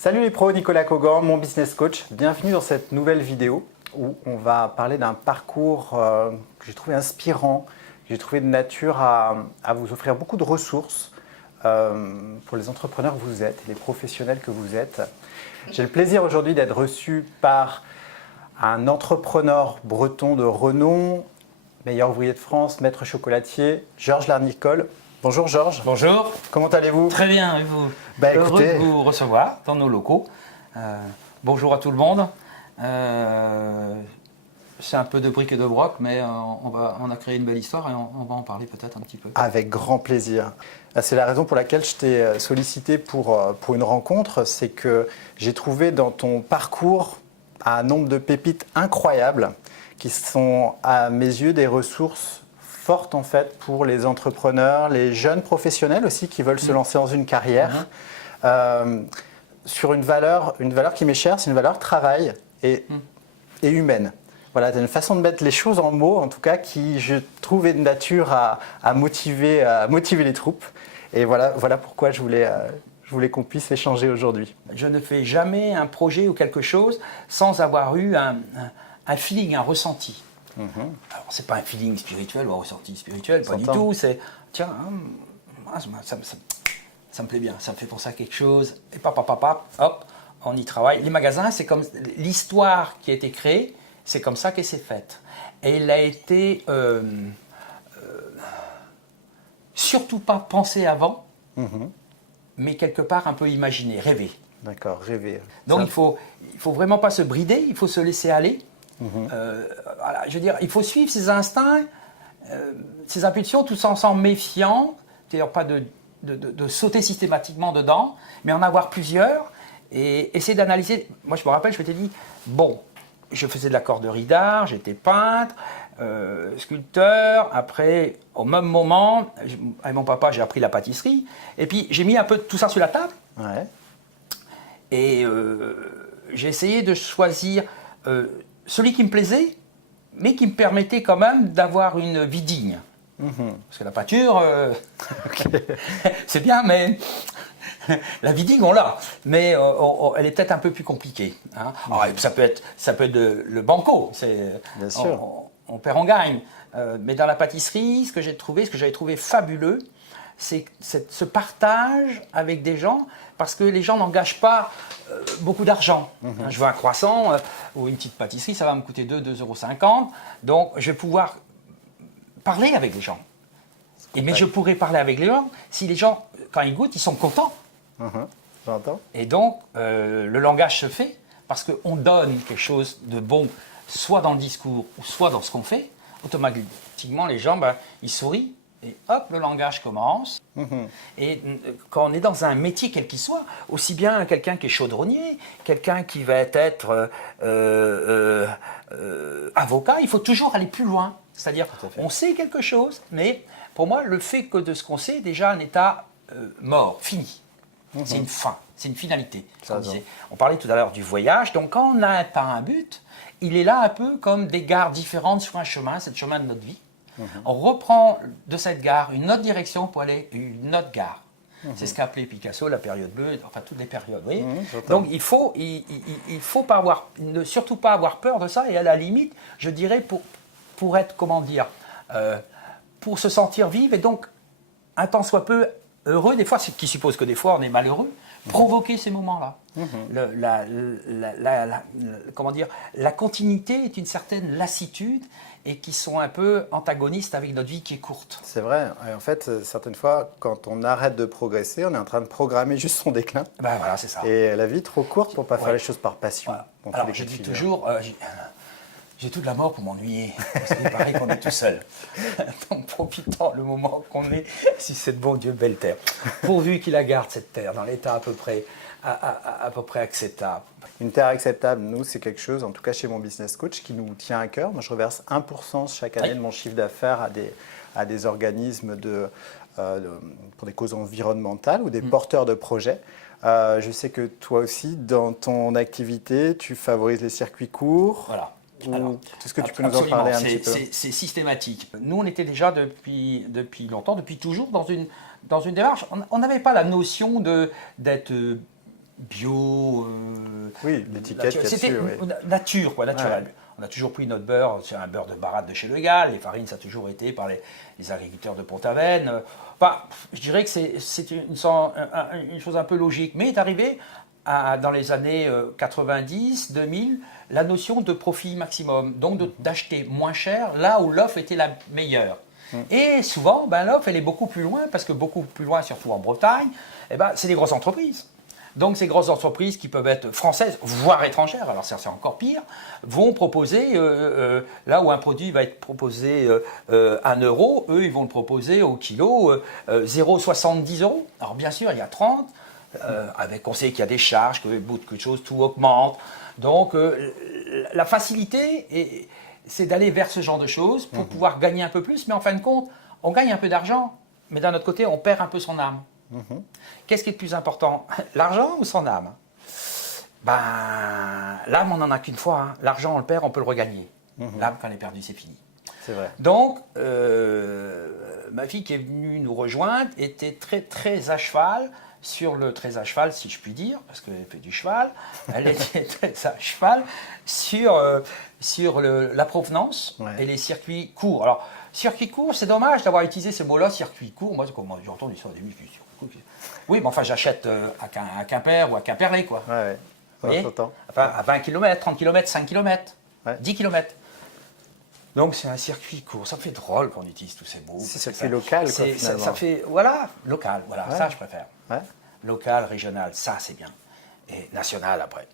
Salut les pros, Nicolas Kogan, mon business coach. Bienvenue dans cette nouvelle vidéo où on va parler d'un parcours que j'ai trouvé inspirant, que j'ai trouvé de nature à vous offrir beaucoup de ressources pour les entrepreneurs que vous êtes et les professionnels que vous êtes. J'ai le plaisir aujourd'hui d'être reçu par un entrepreneur breton de renom, meilleur ouvrier de France, maître chocolatier, Georges Larnicole. Bonjour Georges. Bonjour. Comment allez-vous? Très bien, et vous? Écoutez, heureux de vous recevoir dans nos locaux. Bonjour à tout le monde. C'est un peu de briques et de broc, mais on a créé une belle histoire et on va en parler peut-être un petit peu. avec grand plaisir. C'est la raison pour laquelle je t'ai sollicité pour une rencontre, c'est que j'ai trouvé dans ton parcours un nombre de pépites incroyables qui sont à mes yeux des ressources fortes en fait pour les entrepreneurs, les jeunes professionnels aussi qui veulent se lancer dans une carrière sur une valeur qui m'est chère, c'est une valeur travail et humaine. Voilà, tu as une façon de mettre les choses en mots, en tout cas, qui, je trouvais de nature à motiver les troupes. Et voilà pourquoi je voulais qu'on puisse échanger aujourd'hui. Je ne fais jamais un projet ou quelque chose sans avoir eu un feeling, un ressenti. Alors, c'est pas un feeling spirituel ou un ressenti spirituel, pas du tout. C'est, tiens, ça me plaît bien, ça me fait penser à quelque chose. Et hop, on y travaille. Les magasins, c'est comme l'histoire qui a été créée. C'est comme ça qu'elle s'est faite. Et elle a été surtout pas pensée avant, mais quelque part un peu imaginée, rêvée. D'accord, rêver. Donc il faut vraiment pas se brider, il faut se laisser aller. Voilà, je veux dire, il faut suivre ses instincts, ses impulsions, tout en s'en méfiant, c'est-à-dire pas de sauter systématiquement dedans, mais en avoir plusieurs et essayer d'analyser. Moi je me rappelle, je m'étais dit, bon, je faisais de la corderie d'art, j'étais peintre, sculpteur. Après, au même moment, avec mon papa, j'ai appris la pâtisserie. Et puis, j'ai mis un peu tout ça sur la table. Ouais. Et j'ai essayé de choisir celui qui me plaisait, mais qui me permettait quand même d'avoir une vie digne. Parce que la peinture, c'est bien, mais la vie digne, on l'a, mais elle est peut-être un peu plus compliquée. Hein. Alors, ça peut être le banco, Bien sûr. On perd, on gagne. Mais dans la pâtisserie, ce que j'avais trouvé fabuleux, c'est ce partage avec des gens, parce que les gens n'engagent pas beaucoup d'argent. Hein, je veux un croissant ou une petite pâtisserie, ça va me coûter 2,50 €. Donc, je vais pouvoir parler avec les gens. Mais je pourrais parler avec les gens si les gens, quand ils goûtent, ils sont contents. J'entends. Et donc, le langage se fait parce qu'on donne quelque chose de bon, soit dans le discours ou soit dans ce qu'on fait. Automatiquement, les gens, ils sourient et hop, le langage commence. Et quand on est dans un métier quel qu'il soit, aussi bien quelqu'un qui est chaudronnier, quelqu'un qui va être avocat, il faut toujours aller plus loin. C'est-à-dire, on sait quelque chose, mais pour moi, le fait que de ce qu'on sait est déjà un état mort, fini. C'est une fin, c'est une finalité. On parlait tout à l'heure du voyage, donc quand on a pas un but, il est là un peu comme des gares différentes sur un chemin, c'est le chemin de notre vie. On reprend de cette gare une autre direction pour aller à une autre gare. C'est ce qu'a appelé Picasso la période bleue, enfin toutes les périodes. Vous voyez. Donc il faut surtout pas avoir peur de ça, et à la limite, je dirais pour être, comment dire, pour se sentir vivre et donc un tant soit peu heureux, des fois, ce qui suppose que des fois on est malheureux, provoquer ces moments-là. Comment dire, la continuité est une certaine lassitude et qui sont un peu antagonistes avec notre vie qui est courte. C'est vrai. Et en fait, certaines fois, quand on arrête de progresser, on est en train de programmer juste son déclin. Voilà, c'est ça. Et la vie est trop courte pour ne pas faire les choses par passion. Voilà. Alors, je dis toujours, j'ai tout de la mort pour m'ennuyer. Parce qu'il paraît qu'on est tout seul. Donc, profitons le moment qu'on est sur cette bon Dieu belle terre. Pourvu qu'il la garde, cette terre, dans l'état à peu près acceptable. Une terre acceptable, nous, c'est quelque chose, en tout cas chez mon business coach, qui nous tient à cœur. Moi, je reverse 1% chaque année de mon chiffre d'affaires à des organismes pour des causes environnementales ou des porteurs de projets. Je sais que toi aussi, dans ton activité, tu favorises les circuits courts. Voilà. Est-ce que tu peux nous en parler un petit peu? C'est systématique. Nous, on était déjà depuis longtemps, depuis toujours, dans une démarche. On n'avait pas la notion d'être bio. Oui, l'étiquette qu'il y a C'était dessus, oui. nature, quoi, naturel. Ouais. On a toujours pris notre beurre, c'est un beurre de baratte de chez Le Gall. Les farines, ça a toujours été par les agriculteurs de Pont-Aven. Enfin, je dirais que c'est une chose un peu logique. Mais est arrivé dans les années 90, 2000, la notion de profit maximum. Donc d'acheter moins cher là où l'offre était la meilleure. Et souvent, l'offre, elle est beaucoup plus loin, parce que beaucoup plus loin, surtout en Bretagne, c'est des grosses entreprises. Donc ces grosses entreprises qui peuvent être françaises, voire étrangères, alors c'est encore pire, vont proposer, là où un produit va être proposé 1 euro, eux, ils vont le proposer au kilo 0,70 euros. Alors bien sûr, il y a 30, on sait qu'il y a des charges, que bout de chose, tout augmente. Donc la facilité, c'est d'aller vers ce genre de choses pour pouvoir gagner un peu plus, mais en fin de compte, on gagne un peu d'argent, mais d'un autre côté, on perd un peu son âme. Qu'est-ce qui est le plus important, l'argent ou son âme? L'âme, on n'en a qu'une fois. Hein. L'argent, on le perd, on peut le regagner. L'âme, quand elle est perdue, c'est fini. C'est vrai. Donc, ma fille qui est venue nous rejoindre était très, très à cheval très à cheval, si je puis dire, parce qu'elle fait du cheval. Elle était très à cheval sur la provenance et les circuits courts. Alors, circuit court, c'est dommage d'avoir utilisé ce mot-là, circuit court. Moi, comment j'ai entendu ça au début, je me suis dit, oui, mais enfin, j'achète à Quimper ou à Quimperlé, quoi. Ouais. Vous voyez, enfin, à 20 km, 30 km, 5 km, 10 km. Donc, c'est un circuit court. Ça me fait drôle qu'on utilise tous ces mots. C'est circuit local, quoi, finalement. Ça fait, voilà, local, voilà, ça, je préfère. Ouais. Local, régional, ça, c'est bien. Et national, après.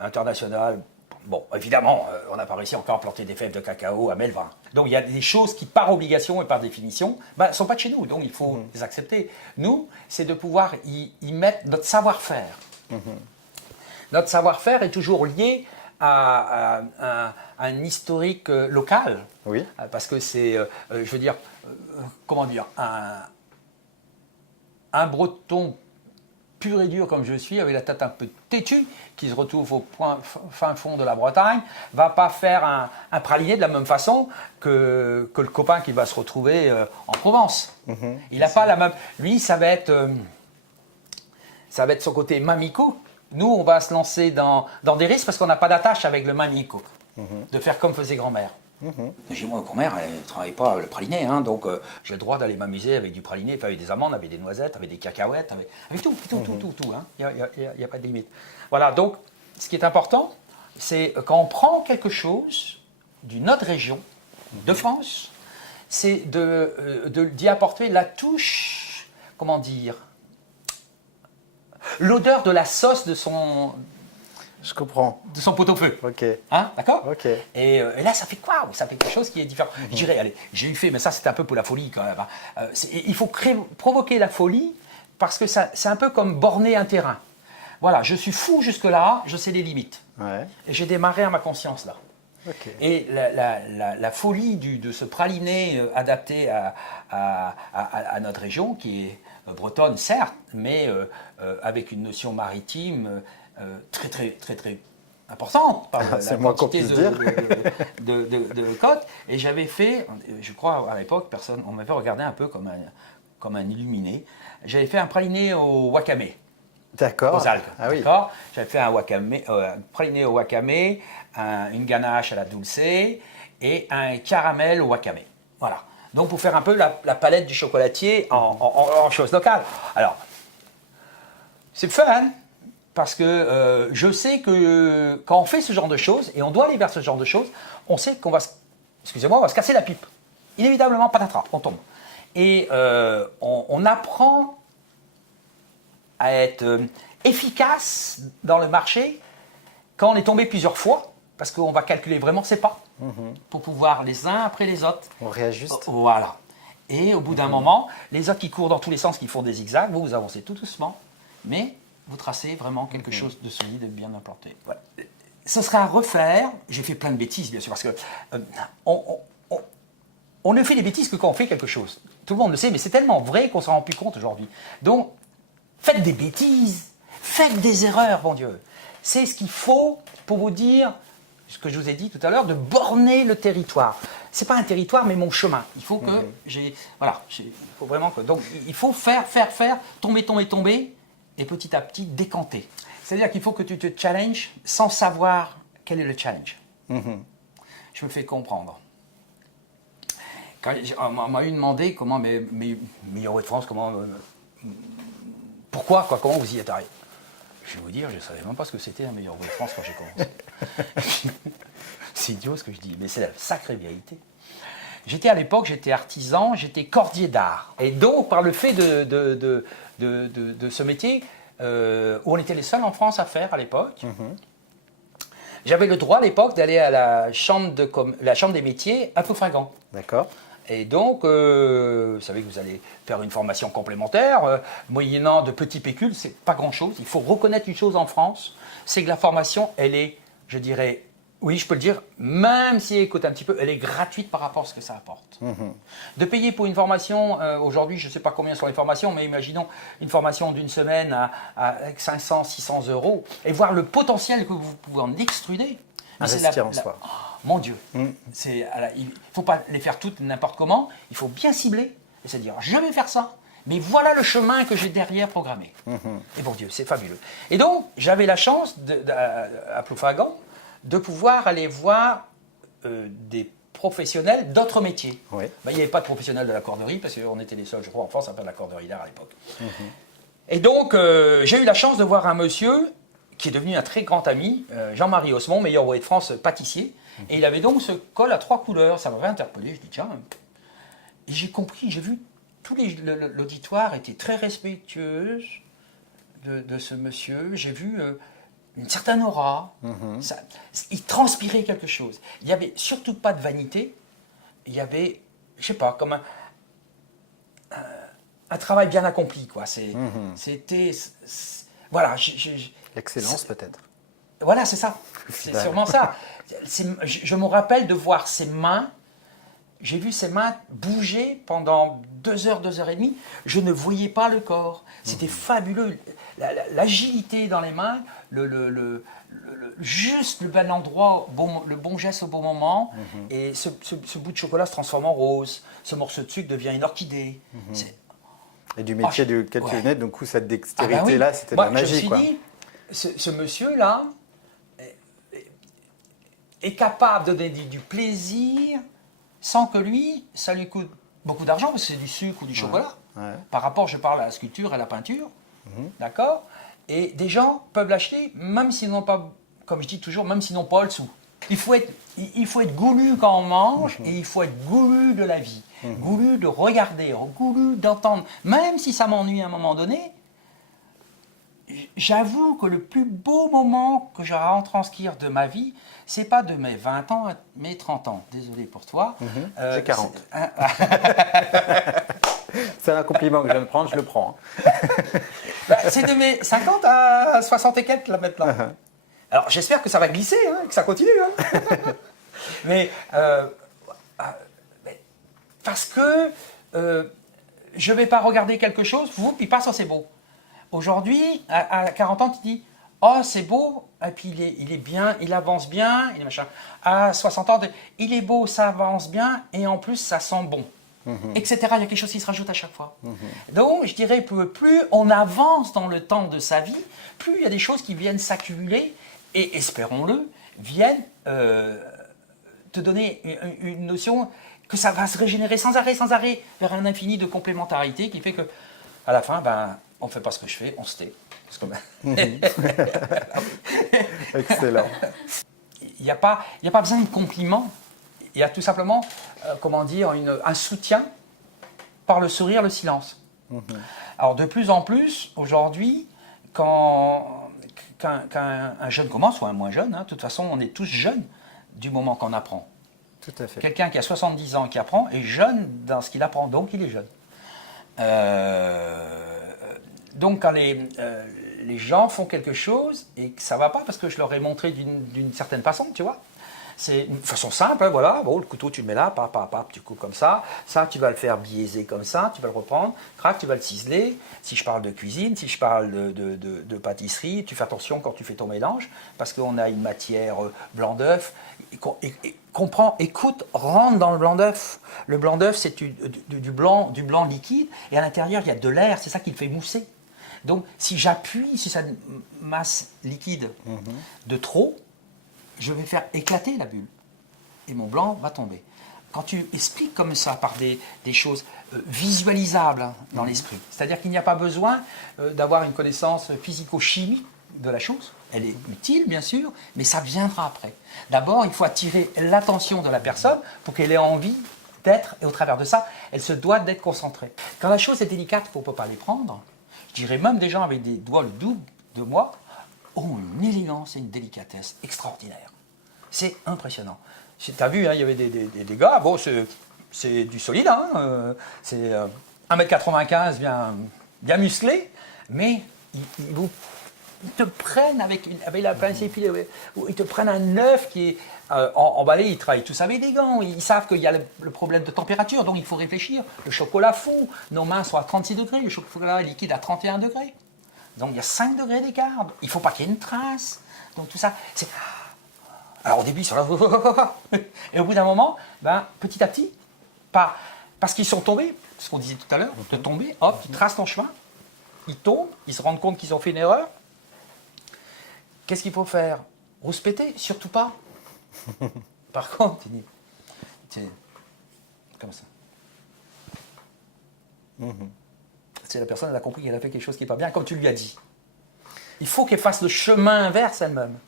International, bon, évidemment, on n'a pas réussi encore à planter des fèves de cacao à Melvin. Donc, il y a des choses qui, par obligation et par définition, ne sont pas de chez nous. Donc, il faut les accepter. Nous, c'est de pouvoir y mettre notre savoir-faire. Notre savoir-faire est toujours lié à un historique local. Oui. Parce que c'est, je veux dire, comment dire, un breton pur et dur comme je suis, avec la tête un peu têtue, qui se retrouve au fin fond de la Bretagne, va pas faire un praliné de la même façon que le copain qui va se retrouver en Provence. Il n'a pas la même... Lui, ça va être son côté mamico. Nous, on va se lancer dans des risques parce qu'on n'a pas d'attache avec le mamico. De faire comme faisait grand-mère. Chez moi, grand-mère, elle ne travaille pas le praliné, hein, donc j'ai le droit d'aller m'amuser avec du praliné, avec des amandes, avec des noisettes, avec des cacahuètes, avec tout. Hein. Il n'y a pas de limite. Voilà, donc ce qui est important, c'est quand on prend quelque chose d'une autre région, de France, c'est d'y apporter la touche, comment dire, l'odeur de la sauce de son... Je comprends. De son pot-au-feu. Ok. Hein, d'accord. Ok. Et là, ça fait quoi? Ça fait quelque chose qui est différent. Je dirais, allez, j'ai eu fait, mais ça, c'était un peu pour la folie quand même. Hein. Il faut provoquer la folie parce que c'est un peu comme borner un terrain. Voilà, je suis fou jusque-là, je sais les limites. Ouais. Et j'ai démarré à ma conscience là. Ok. Et la folie de ce praliné adapté à notre région, qui est bretonne, certes, mais avec une notion maritime très importante par la quantité de côtes. Et j'avais fait, je crois à l'époque, on m'avait regardé un peu comme un illuminé. J'avais fait un praliné au wakame. D'accord. Aux algues. Ah, oui. D'accord. J'avais fait un praliné au wakame, une ganache à la dulce et un caramel au wakame. Voilà. Donc pour faire un peu la palette du chocolatier en choses locales. Alors, c'est fun, parce que je sais que quand on fait ce genre de choses, et on doit aller vers ce genre de choses, on sait qu'on va, on va se casser la pipe. Inévitablement, patatras, on tombe. Et on apprend à être efficace dans le marché quand on est tombé plusieurs fois, parce qu'on va calculer vraiment ses pas, pour pouvoir les uns après les autres. On réajuste. Voilà. Et au bout d'un moment, les autres qui courent dans tous les sens, qui font des zigzags, vous avancez tout doucement, mais vous tracez vraiment quelque chose de solide et de bien implanté. Voilà. Ce serait à refaire. J'ai fait plein de bêtises, bien sûr, parce que on ne fait des bêtises que quand on fait quelque chose. Tout le monde le sait, mais c'est tellement vrai qu'on ne s'en rend plus compte aujourd'hui. Donc, faites des bêtises, faites des erreurs, bon Dieu. C'est ce qu'il faut pour vous dire, ce que je vous ai dit tout à l'heure, de borner le territoire. Ce n'est pas un territoire, mais mon chemin. Il faut que il faut vraiment que... Donc, il faut faire, tomber, et petit à petit décanter. C'est-à-dire qu'il faut que tu te challenges sans savoir quel est le challenge. Je me fais comprendre. Quand on m'a demandé comment mes meilleurs de France, pourquoi, comment vous y êtes arrivé. Je vais vous dire, je ne savais même pas ce que c'était un meilleur de France quand j'ai commencé. C'est idiot ce que je dis, mais c'est la sacrée vérité. À l'époque, j'étais artisan, j'étais cordier d'art. Et donc, par le fait de ce métier, où on était les seuls en France à faire à l'époque, j'avais le droit à l'époque d'aller à la chambre des métiers à Ploufragan. D'accord. Et donc, vous savez que vous allez faire une formation complémentaire, moyennant de petits pécules, c'est pas grand-chose. Il faut reconnaître une chose en France, c'est que la formation, elle est, je dirais, oui, je peux le dire, même si elle coûte un petit peu, elle est gratuite par rapport à ce que ça apporte. De payer pour une formation, aujourd'hui, je ne sais pas combien sont les formations, mais imaginons une formation d'une semaine avec 500, 600 euros, et voir le potentiel que vous pouvez en extruder. Investir en soi. Oh, mon Dieu, il ne faut pas les faire toutes n'importe comment, il faut bien cibler, et se dire, je vais faire ça, mais voilà le chemin que j'ai derrière programmé. Et bon Dieu, c'est fabuleux. Et donc, j'avais la chance, à Ploufragan, de pouvoir aller voir des professionnels d'autres métiers. Oui. Ben, il n'y avait pas de professionnels de la corderie, parce qu'on était les seuls, je crois, en France, à faire de la corderie d'art à l'époque. Et donc, j'ai eu la chance de voir un monsieur qui est devenu un très grand ami, Jean-Marie Osmond, meilleur ouvrier de France, pâtissier. Et il avait donc ce col à 3 couleurs. Ça m'avait interpellé. Je dis, tiens. Et j'ai compris, j'ai vu, l'auditoire était très respectueux de ce monsieur. J'ai vu une certaine aura. Il transpirait quelque chose. Il n'y avait surtout pas de vanité. Il y avait, je sais pas, comme un travail bien accompli, quoi. C'était... Voilà. L'excellence peut-être. Voilà, c'est ça. C'est sûrement ça. Je me rappelle de voir ses mains. J'ai vu ses mains bouger pendant 2 heures, 2 heures et demie. Je ne voyais pas le corps. C'était fabuleux. L'agilité dans les mains, juste le bon endroit, le bon geste au bon moment. Et ce bout de chocolat se transforme en rose. Ce morceau de sucre devient une orchidée. Et du métier duquel tu venais, donc cette dextérité-là, oui. c'était de la magie. Je me suis dit, ce monsieur-là est capable de donner du plaisir sans que lui, ça lui coûte beaucoup d'argent, parce que c'est du sucre ou du chocolat. Par rapport, je parle à la sculpture et à la peinture, d'accord. Et des gens peuvent l'acheter, même s'ils n'ont pas, comme je dis toujours, même s'ils n'ont pas le sou. Il faut être goulu quand on mange, et il faut être goulu de la vie, goulu de regarder, goulu d'entendre. Même si ça m'ennuie à un moment donné, j'avoue que le plus beau moment que j'aurai à en transcrire de ma vie, c'est pas de mes 20 ans à mes 30 ans. Désolé pour toi. J'ai 40. C'est un compliment que je viens de prendre, je le prends. C'est de mes 50 à 60 et quelques là maintenant. Alors j'espère que ça va glisser, que ça continue. Mais parce que je ne vais pas regarder quelque chose, puis pas ça c'est beau. Aujourd'hui, à 40 ans, tu dis « Oh, c'est beau, et puis il est bien, il avance bien, il est machin. » À 60 ans, il est beau, ça avance bien, et en plus, ça sent bon. Etc. Il y a quelque chose qui se rajoute à chaque fois. Donc, je dirais, plus on avance dans le temps de sa vie, plus il y a des choses qui viennent s'accumuler, et espérons-le, viennent te donner une notion que ça va se régénérer sans arrêt, vers un infini de complémentarité qui fait que, à la fin, on ne fait pas ce que je fais, on se tait. Excellent. Il n'y a pas besoin de compliments. Il y a tout simplement, un soutien par le sourire, le silence. Alors, de plus en plus, aujourd'hui, quand un jeune commence, ou un moins jeune, de toute façon, on est tous jeunes du moment qu'on apprend. Tout à fait. Quelqu'un qui a 70 ans qui apprend est jeune dans ce qu'il apprend, donc il est jeune. Donc, quand les gens font quelque chose et que ça ne va pas, parce que je leur ai montré d'une certaine façon, tu vois, c'est une façon simple, voilà, bon, le couteau tu le mets là, tu coupes comme ça tu vas le faire biaiser comme ça, tu vas le reprendre, crac, tu vas le ciseler. Si je parle de cuisine, si je parle de pâtisserie, tu fais attention quand tu fais ton mélange, parce qu'on a une matière blanc d'œuf, comprends, écoute, rentre dans le blanc d'œuf. Le blanc d'œuf, c'est du blanc liquide, et à l'intérieur, il y a de l'air, c'est ça qui le fait mousser. Donc, si j'appuie sur cette masse liquide de trop, je vais faire éclater la bulle. Et mon blanc va tomber. Quand tu expliques comme ça, par des choses visualisables dans l'esprit, c'est-à-dire qu'il n'y a pas besoin d'avoir une connaissance physico-chimique de la chose, elle est utile bien sûr, mais ça viendra après. D'abord, il faut attirer l'attention de la personne pour qu'elle ait envie d'être, et au travers de ça, elle se doit d'être concentrée. Quand la chose est délicate, il ne faut pas les prendre. Je dirais même des gens avec des doigts le double de moi ont une élégance et une délicatesse extraordinaires. C'est impressionnant. Tu as vu, hein, il y avait des gars, bon, c'est du solide, hein, c'est 1m95 bien musclé, mais ils te prennent avec la pince et puis ils te prennent un œuf qui est emballé, ils travaillent tous avec des gants, ils savent qu'il y a le problème de température, donc il faut réfléchir. Le chocolat fond, nos mains sont à 36 degrés, le chocolat liquide à 31 degrés. Donc il y a 5 degrés d'écart, il ne faut pas qu'il y ait une trace. Donc tout ça, c'est... Alors au début, ils sont là, et au bout d'un moment, ben, petit à petit, parce qu'ils sont tombés, ce qu'on disait tout à l'heure, de tomber, hop, ils tracent ton chemin, ils tombent, ils se rendent compte qu'ils ont fait une erreur. Qu'est-ce qu'il faut faire? Rouspéter? Surtout pas. Par contre, c'est comme ça. C'est la personne, elle a compris qu'elle a fait quelque chose qui n'est pas bien, comme tu lui as dit. Il faut qu'elle fasse le chemin inverse elle-même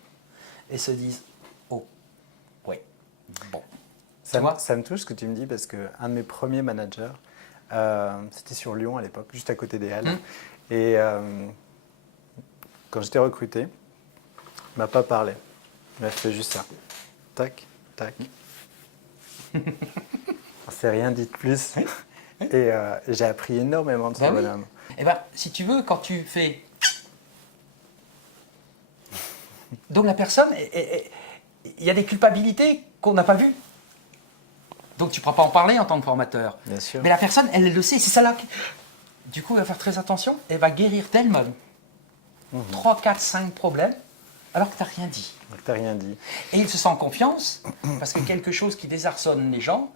et se dise, oh, oui, bon. Ça me touche ce que tu me dis parce qu'un de mes premiers managers, c'était sur Lyon à l'époque, juste à côté des Halles. Et quand j'étais recruté, il ne m'a pas parlé. Il m'a fait juste ça. Tac, tac. On s'est rien dit de plus. Et j'ai appris énormément de ce bonhomme. Eh bien, si tu veux, quand tu fais... Donc la personne, il y a des culpabilités qu'on n'a pas vues. Donc tu ne pourras pas en parler en tant que formateur. Bien sûr. Mais la personne, elle le sait, c'est ça là. Du coup, elle va faire très attention, elle va guérir d'elle-même 3, 4, 5 problèmes, alors que tu n'as rien dit. Tu n'as rien dit. Et il se sent en confiance, parce que quelque chose qui désarçonne les gens,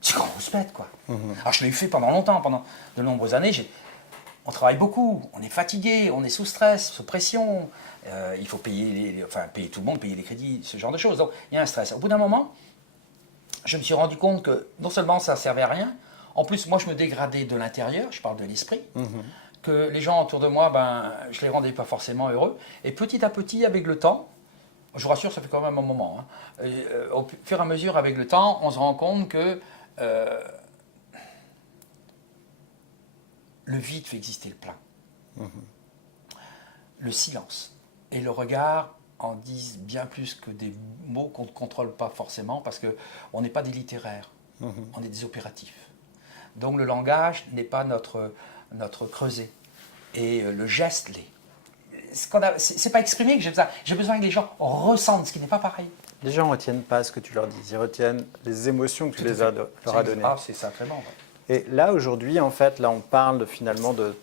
c'est qu'on se pète, quoi. Alors je l'ai fait pendant longtemps, pendant de nombreuses années. On travaille beaucoup, on est fatigué, on est sous stress, sous pression. Il faut payer, payer tout le monde, payer les crédits, ce genre de choses. Donc il y a un stress. Au bout d'un moment, je me suis rendu compte que non seulement ça ne servait à rien, en plus moi je me dégradais de l'intérieur, je parle de l'esprit, que les gens autour de moi, ben, je ne les rendais pas forcément heureux. Et petit à petit, avec le temps, je vous rassure, ça fait quand même un moment, hein, au fur et à mesure, avec le temps, on se rend compte que le vide fait exister le plein. Le silence et le regard en disent bien plus que des mots qu'on ne contrôle pas forcément, parce qu'on n'est pas des littéraires, on est des opératifs. Donc le langage n'est pas notre creuset, et le geste l'est. C'est pas exprimé que j'ai besoin. J'ai besoin que les gens ressentent, ce qui n'est pas pareil. Les gens ne retiennent pas ce que tu leur dis, ils retiennent les émotions que tu leur as données. Ah, c'est sacrément. Ouais. Et là, aujourd'hui, en fait, là, on parle finalement de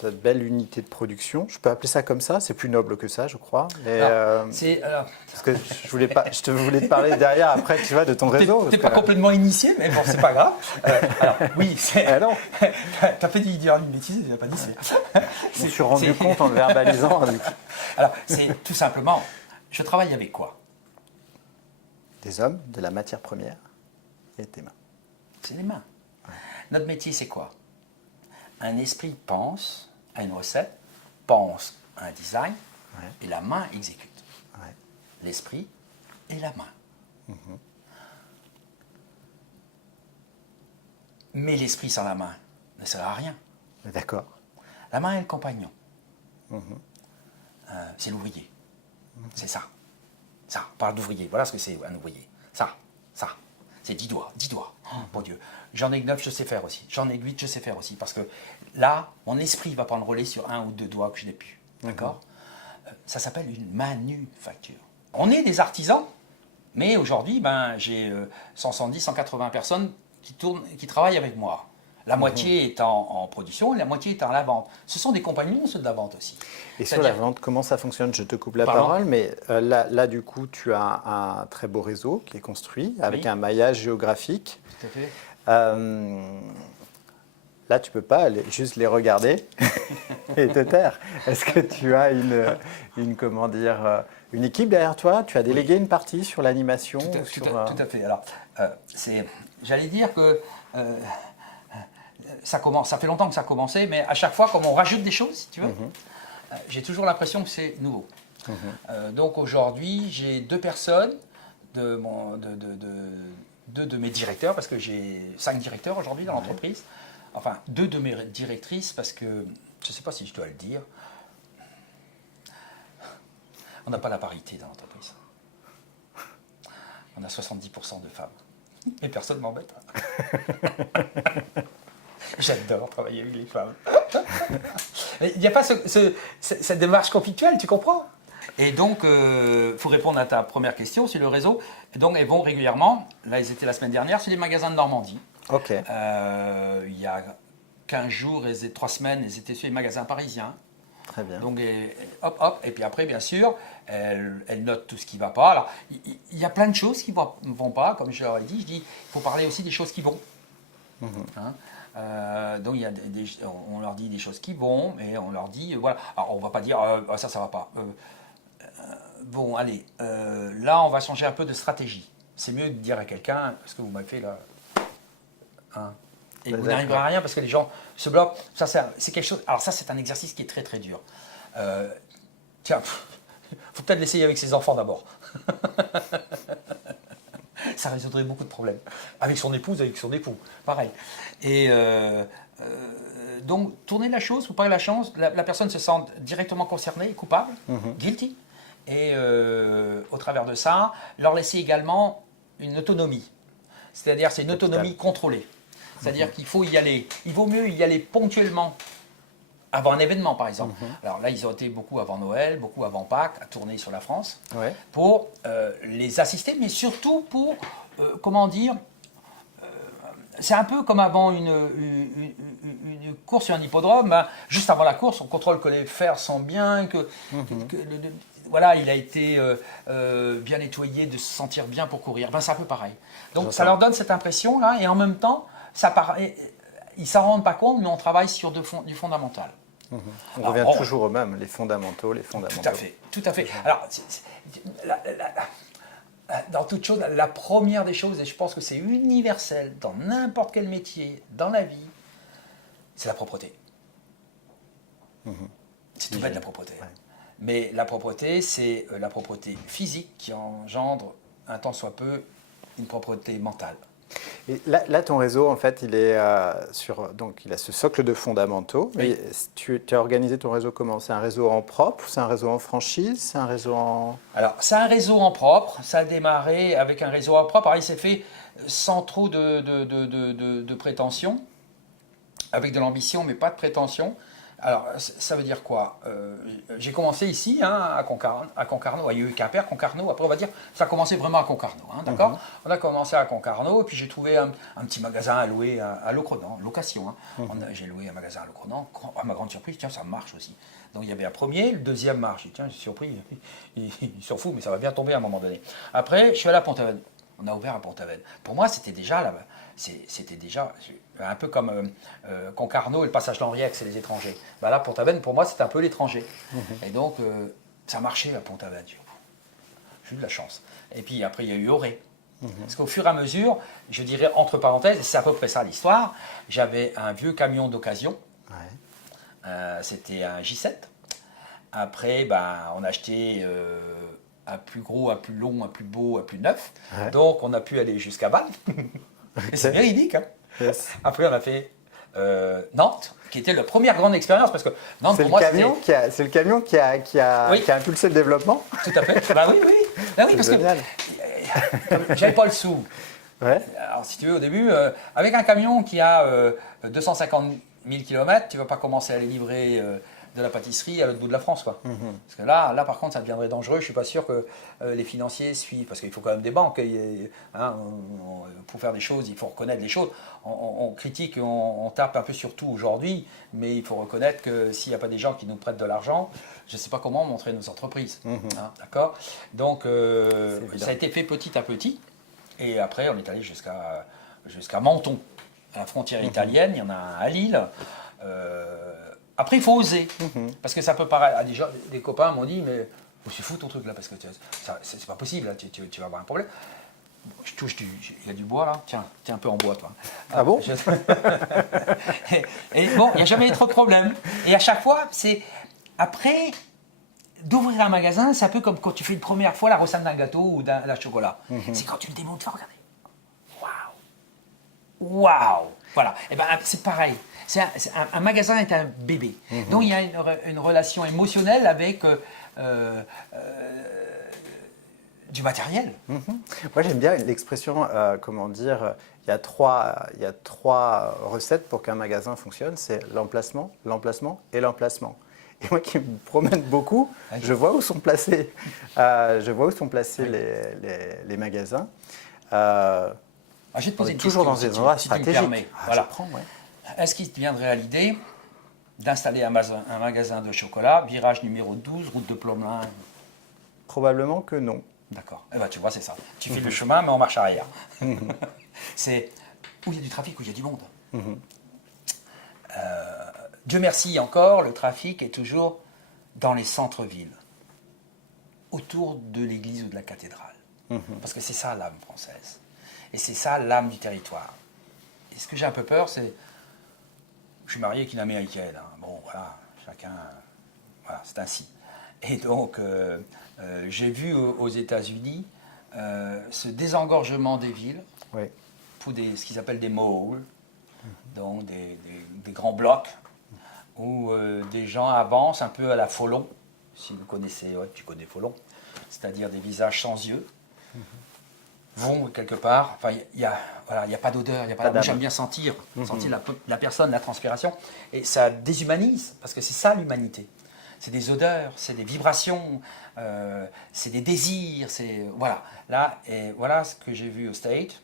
ta belle unité de production. Je peux appeler ça comme ça, c'est plus noble que ça, je crois. Mais, parce que je voulais te parler derrière, après, tu vois, de ton réseau. Tu n'es pas complètement initié, mais bon, c'est pas grave. Alors, oui, c'est... Ah non. Tu as fait une bêtise, tu n'as pas dit. Je me suis rendu compte en le verbalisant. Alors, c'est tout simplement, je travaille avec quoi? Des hommes, de la matière première et tes mains. C'est les mains. Notre métier, c'est quoi? Un esprit pense à une recette, pense à un design, et la main exécute. L'esprit et la main. Mais l'esprit sans la main ne sert à rien. D'accord. La main est le compagnon. C'est l'ouvrier. C'est ça. Ça, on parle d'ouvrier. Voilà ce que c'est un ouvrier. Ça. C'est 10 doigts. 10 doigts. Oh, bon Dieu. J'en ai 9, je sais faire aussi. J'en ai 8, je sais faire aussi. Parce que là, mon esprit va prendre le relais sur 1 ou 2 doigts que je n'ai plus. D'accord? Ça s'appelle une manufacture. On est des artisans, mais aujourd'hui, ben, j'ai 170, 180 personnes qui travaillent avec moi. La moitié est en production et la moitié est en la vente. Ce sont des compagnons, ceux de la vente aussi. Et sur la vente, comment ça fonctionne? Je te coupe la parole, mais là, du coup, tu as un très beau réseau qui est construit avec un maillage géographique. Tout à fait. là, tu ne peux pas juste les regarder et te taire. Est-ce que tu as comment dire, une équipe derrière toi? Tu as délégué une partie sur l'animation? Tout à fait. Alors, j'allais dire que ça fait longtemps que ça a commencé, mais à chaque fois, comme on rajoute des choses, si tu veux, j'ai toujours l'impression que c'est nouveau. Donc aujourd'hui, j'ai 2 personnes, deux de mes directeurs, parce que j'ai 5 directeurs aujourd'hui dans l'entreprise. Enfin, 2 de mes directrices, parce que, je ne sais pas si je dois le dire, on n'a pas la parité dans l'entreprise. On a 70% de femmes. Et personne ne m'embête. J'adore travailler avec les femmes. Il n'y a pas cette démarche conflictuelle, tu comprends? Et donc, il faut répondre à ta première question sur le réseau. Et donc, elles vont régulièrement, là, ils étaient la semaine dernière, sur les magasins de Normandie. Ok. Il y a 15 jours, 3 semaines, elles étaient sur les magasins parisiens. Très bien. Donc, hop, hop. Et puis après, bien sûr, elles notent tout ce qui ne va pas. Alors, il y a plein de choses qui ne vont pas, comme je leur ai dit. Je dis, il faut parler aussi des choses qui vont. Hein? Donc on leur dit des choses qui vont, et on leur dit, voilà. Alors on ne va pas dire, ça ne va pas. Bon, allez, là on va changer un peu de stratégie. C'est mieux de dire à quelqu'un, ce que vous m'avez fait là. Hein, et vous n'arriverez à rien parce que les gens se bloquent. Ça, c'est quelque chose. Alors ça, c'est un exercice qui est très très dur. Tiens, faut peut-être l'essayer avec ses enfants d'abord. Ça résoudrait beaucoup de problèmes. Avec son épouse, avec son époux, pareil. Et donc, tourner la chose, faut pas que la personne se sente directement concernée, coupable, guilty. Et au travers de ça, leur laisser également une autonomie. C'est-à-dire, c'est une autonomie contrôlée. C'est-à-dire qu'il faut y aller. Il vaut mieux y aller ponctuellement. Avant un événement, par exemple. Alors là, ils ont été beaucoup avant Noël, beaucoup avant Pâques, à tourner sur la France, pour les assister, mais surtout pour, comment dire, c'est un peu comme avant une course sur un hippodrome. Ben, juste avant la course, on contrôle que les fers sont bien, voilà, il a été bien nettoyé, de se sentir bien pour courir. Ben, c'est un peu pareil. Donc ça leur donne cette impression-là, et en même temps, ils ne s'en rendent pas compte, mais on travaille sur du fondamental. On revient toujours au même, les fondamentaux. Tout à fait, tout à fait. Alors, dans toute chose, la première des choses, et je pense que c'est universel dans n'importe quel métier, dans la vie, c'est la propreté. C'est tout bête, la propreté. Ouais. Mais la propreté, c'est la propreté physique qui engendre, un tant soit peu, une propreté mentale. Et là, ton réseau, en fait, il est donc il a ce socle de fondamentaux. Oui. Mais tu as organisé ton réseau comment? C'est un réseau en propre? C'est un réseau en franchise? C'est un réseau en... Alors, c'est un réseau en propre. Ça a démarré avec un réseau en propre. Alors, il s'est fait sans trop de prétention, avec de l'ambition, mais pas de prétention. Alors, ça veut dire quoi? J'ai commencé ici, à Concarneau. Il y a eu Quimper, Concarneau. Après, on va dire, ça a commencé vraiment à Concarneau. D'accord. On a commencé à Concarneau, et puis j'ai trouvé un petit magasin à louer à Locronan, location. J'ai loué un magasin à Locronan. À ma grande surprise, tiens, ça marche aussi. Donc, il y avait un premier, le deuxième marche. Tiens, j'ai surpris. Il s'en fout, mais ça va bien tomber à un moment donné. Après, je suis allé à Pont-Aven. On a ouvert à Pont-Aven. Pour moi, c'était déjà un peu comme Concarneau et le passage Lanriec, c'est les étrangers. Ben là, Pont-Aven, pour moi, c'est un peu l'étranger. Et donc, ça marchait à Pont-Aven. J'ai eu de la chance. Et puis après, il y a eu Auray. Parce qu'au fur et à mesure, je dirais entre parenthèses, et c'est à peu près ça l'histoire, j'avais un vieux camion d'occasion. C'était un J7. Après, on a acheté un plus gros, un plus long, un plus beau, un plus neuf. Donc, on a pu aller jusqu'à Vannes. Et c'est véridique. Yes. Après, on a fait Nantes, qui était la première grande expérience. Parce que Nantes, c'est, pour moi, c'est le camion qui a impulsé le développement. Tout à fait. Oui, parce génial. Que j'avais pas le sou. Alors, si tu veux, au début, avec un camion qui a 250 000 km, tu ne vas pas commencer à les livrer de la pâtisserie à l'autre bout de la France, quoi. Parce que là, par contre, ça deviendrait dangereux. Je ne suis pas sûr que les financiers suivent, parce qu'il faut quand même des banques. Pour faire des choses, il faut reconnaître les choses. On critique, on tape un peu sur tout aujourd'hui, mais il faut reconnaître que s'il n'y a pas des gens qui nous prêtent de l'argent, je ne sais pas comment montrer nos entreprises. D'accord. Donc, ça a été fait petit à petit, et après, on est allé jusqu'à Menton. à la frontière italienne, il y en a un à Lille. Après, il faut oser. Parce que ça peut paraître. Ah, déjà, des copains m'ont dit, mais c'est fou ton truc là, parce que c'est pas possible, là, tu vas avoir un problème. Je touche il y a du bois là. Tiens, t'es un peu en bois toi. Ah bon? Et bon, il n'y a jamais eu trop de problèmes. Et à chaque fois, c'est après d'ouvrir un magasin, c'est un peu comme quand tu fais une première fois la recette d'un gâteau ou d'un chocolat. C'est quand tu le démontes, regardez. Waouh, waouh. Voilà. Et ben c'est pareil. Un magasin est un bébé. Donc il y a une relation émotionnelle avec du matériel. Moi, j'aime bien l'expression, comment dire, il y a trois recettes pour qu'un magasin fonctionne, c'est l'emplacement, l'emplacement et l'emplacement. Et moi qui me promène beaucoup, je vois où sont placés, les magasins. Je vais te poser une toujours question, dans des endroits si tu me stratégiques. permets. Ah, Voilà. je prends, ouais. Est-ce qu'il te viendrait à l'idée d'installer un magasin de chocolat, virage numéro 12, route de Plomelin? Probablement que non. D'accord. Eh ben, tu vois, c'est ça. Tu fais le chemin, mais en marche arrière. C'est où il y a du trafic, où il y a du monde. Dieu merci encore, le trafic est toujours dans les centres-villes, autour de l'église ou de la cathédrale. Parce que c'est ça l'âme française. Et c'est ça l'âme du territoire. Et ce que j'ai un peu peur, c'est... Je suis marié avec une Américaine. Hein. Bon, voilà, chacun... Voilà, c'est ainsi. Et donc, j'ai vu aux États-Unis ce désengorgement des villes Oui. pour ce qu'ils appellent des malls, donc des grands blocs, où des gens avancent un peu à la Folon, si vous connaissez, ouais, tu connais Folon, c'est-à-dire des visages sans yeux, vont quelque part, enfin, il n'y a pas d'odeur, moi j'aime bien sentir la personne, la transpiration, et ça déshumanise, parce que c'est ça l'humanité. C'est des odeurs, c'est des vibrations, c'est des désirs, voilà. Là, et voilà ce que j'ai vu au States.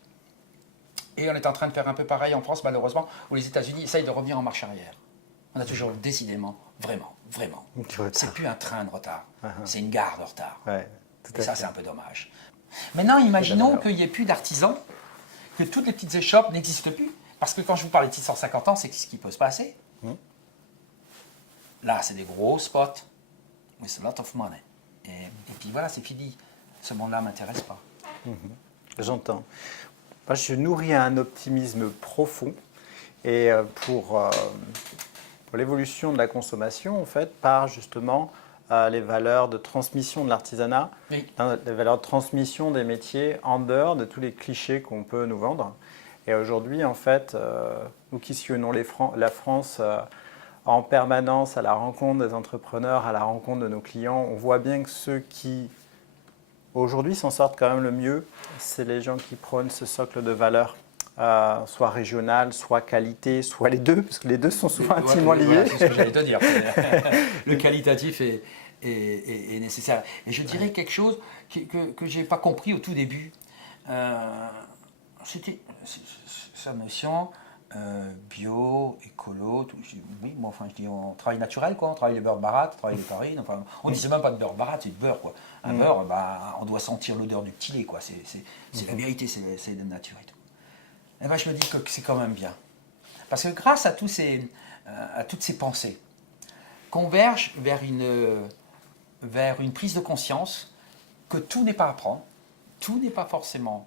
Et on est en train de faire un peu pareil en France, malheureusement, où les États-Unis essayent de revenir en marche arrière. On a toujours décidément, vraiment, c'est plus un train de retard, c'est une gare de retard. Ouais, et ça, c'est un peu dommage. Maintenant, imaginons qu'il n'y ait plus d'artisans, que toutes les petites échoppes n'existent plus. Parce que quand je vous parle de 650 ans, c'est ce qui peut se passer. Là, c'est des gros spots, with a lot of money. Et puis voilà, c'est fini. Ce monde-là ne m'intéresse pas. J'entends. Moi, je nourris un optimisme profond. Et pour l'évolution de la consommation, en fait, par justement les valeurs de transmission de l'artisanat, les valeurs de transmission des métiers en dehors de tous les clichés qu'on peut nous vendre. Et aujourd'hui, en fait, nous qui sillonnons la France en permanence à la rencontre des entrepreneurs, à la rencontre de nos clients, on voit bien que ceux qui, aujourd'hui, s'en sortent quand même le mieux, c'est les gens qui prônent ce socle de valeurs, soit régional, soit qualité, soit les deux, parce que les deux sont souvent intimement liés. Voilà, c'est ce que j'allais te dire. Le qualitatif est nécessaire. Et je dirais quelque chose que je n'ai pas compris au tout début. C'était sa notion bio, écolo, tout. Oui, moi, enfin, je dis on travaille naturel, quoi. On travaille les beurres barates, on travaille les farines. Enfin, on ne disait même pas de beurre barat, c'est de beurre, quoi. Un beurre, bah, on doit sentir l'odeur du petit lait, quoi. C'est la vérité, c'est la nature et tout. Et ben, je me dis que c'est quand même bien. Parce que grâce à toutes ces pensées, convergent vers une prise de conscience que tout n'est pas à prendre, tout n'est pas forcément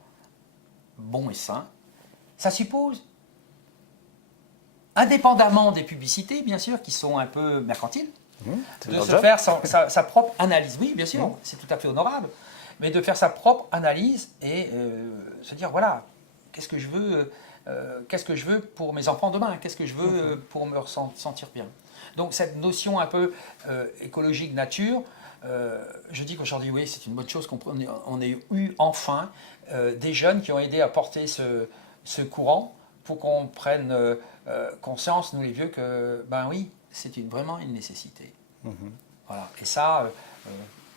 bon et sain. Ça suppose, indépendamment des publicités, bien sûr, qui sont un peu mercantiles, de se faire sa propre analyse. Oui, bien sûr, c'est tout à fait honorable, mais de faire sa propre analyse et se dire, voilà, qu'est-ce que je veux pour mes enfants demain? Qu'est-ce que je veux pour me sentir bien? Donc cette notion un peu écologique nature, je dis qu'aujourd'hui, oui, c'est une bonne chose qu'on ait eu enfin des jeunes qui ont aidé à porter ce courant pour qu'on prenne conscience, nous les vieux, que ben oui, c'est vraiment une nécessité. Voilà. Et ça,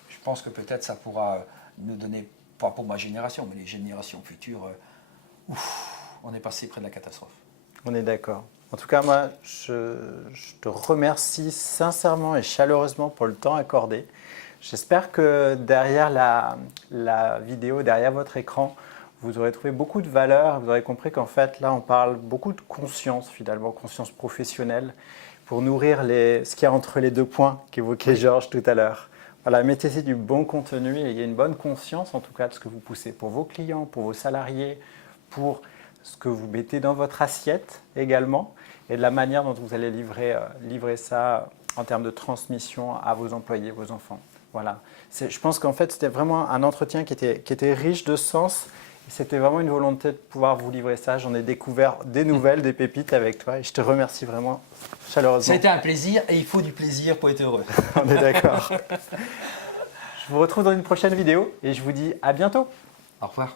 je pense que peut-être ça pourra nous donner, pas pour ma génération, mais les générations futures, on est passé près de la catastrophe. On est d'accord. En tout cas, moi, je te remercie sincèrement et chaleureusement pour le temps accordé. J'espère que derrière la vidéo, derrière votre écran, Vous aurez trouvé beaucoup de valeur. Vous aurez compris qu'en fait, là, on parle beaucoup de conscience, finalement, conscience professionnelle, pour nourrir ce qu'il y a entre les deux points qu'évoquait Georges tout à l'heure. Voilà, mettez-y du bon contenu et il y a une bonne conscience, en tout cas, de ce que vous poussez pour vos clients, pour vos salariés, pour ce que vous mettez dans votre assiette également, et de la manière dont vous allez livrer ça en termes de transmission à vos employés, vos enfants. Voilà. Je pense qu'en fait, c'était vraiment un entretien qui était riche de sens. C'était vraiment une volonté de pouvoir vous livrer ça. J'en ai découvert des nouvelles, des pépites avec toi et je te remercie vraiment chaleureusement. C'était un plaisir et il faut du plaisir pour être heureux. On est d'accord. Je vous retrouve dans une prochaine vidéo et je vous dis à bientôt. Au revoir.